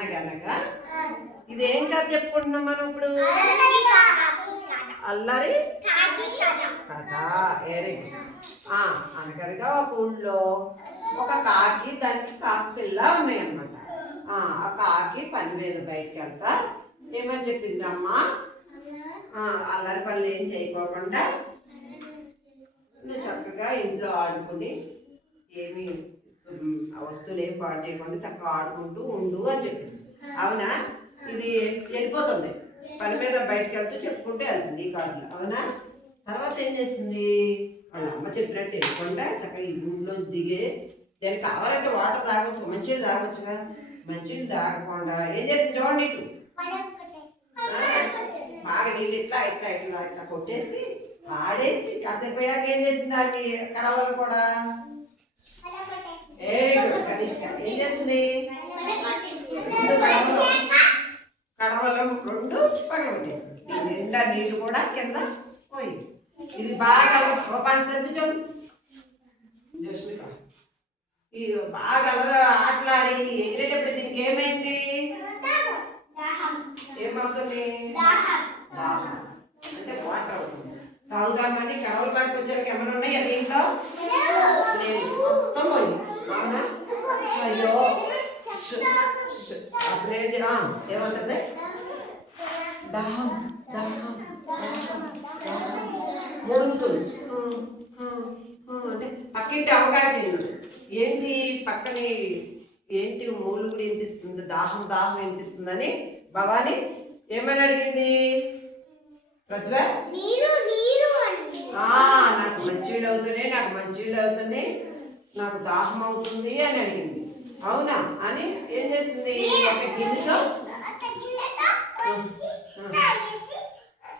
అనగనగా ఇదేం కథ చెప్పుకుంటున్నాం మనం ఇప్పుడు? అల్లరి కథ. Very good. అనగనగా ఒక ఊళ్ళో ఒక కాకి, దానికి కాకి పిల్ల ఉన్నాయి అన్నమాట. ఆ కాకి పని మీద బయటకు వెళ్తా ఏమని చెప్పింది అమ్మ, అల్లరి పనులు ఏం చేయకోకుండా నువ్వు చక్కగా ఇంట్లో ఆడుకుని ఏమి వస్తువులు ఏం పాడు చేయకుండా చక్కగా ఆడుకుంటూ ఉండు అని చెప్పింది. అవునా? ఇది వెళ్ళిపోతుంది, పని మీద బయటకు వెళ్తూ చెప్పుకుంటూ వెళ్తుంది ఈ కారులో. అవునా? తర్వాత ఏం చేసింది, వాళ్ళ అమ్మ చెప్పినట్టు వెళ్ళకుండా చక్కగా ఈ ఊళ్ళో దిగే, దానికి కావాలంటే వాటర్ తాగొచ్చు, మంచినీళ్ళు తాగొచ్చుగా. మంచినీళ్ళు తాగకుండా ఏం చేసింది చూడండి, ఇటు బాగా నీళ్ళు ఇట్లా ఇట్లా ఇట్లా ఇట్లా కొట్టేసి ఆడేసి కాసేపు అయ్యాక ఏం చేసింది, దాన్ని కడవలు కూడా కనిష్క ఏం చేసింది, కడవలు రెండు పగలబెట్టేసింది. నిండా నీళ్ళు కూడా కింద పోయింది. ఇది బాగా పంచం జస్మిక ఇది బాగా ఆటలాడి ఎగిరేటప్పుడు దీనికి ఏమైంది, ఏమవుతుంది, అంటే వాటర్ అవుతుంది. తాగుదామని కడవలు పట్టుకొచ్చాక ఏమైనా ఉన్నాయా దీంట్లో? లేదు, మొత్తం పోయింది. అవునా? అయ్యో అప్పుడు ఏమంటుంది, దాహం దాహం మొరుగుతుంది. అంటే పక్కింటి అవగాహన ఏంటి, పక్కనే ఏంటి మూలుగుడు వినిపిస్తుంది, దాహం దాహం వినిపిస్తుందని భవాని ఏమని అడిగింది, ప్రతిభ నాకు మంచినీళ్ళు అవుతున్నాయి, నాకు మంచినీళ్ళు అవుతున్నాయి, నాకు దాహం అవుతుంది అని అడిగింది. అవునా అని ఏం చేసింది,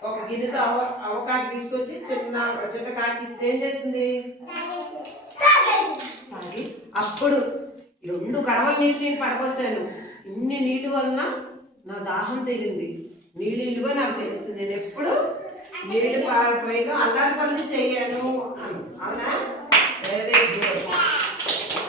ఒక గిన్నెతో అవకాశం తీసుకొచ్చి చిన్న కాకి ఇస్తే ఏం చేసింది, అప్పుడు 2 కడవల నీళ్ళు నేను పడకొచ్చాను, ఇన్ని నీళ్ళు వలన నా దాహం తేలింది, నీళ్ళు ఇల్లుగా నాకు తెలుస్తుంది, నేను ఎప్పుడు నీళ్ళు పారిపోయినా అల్లారి పనులు చేయను. అవునా? Very good.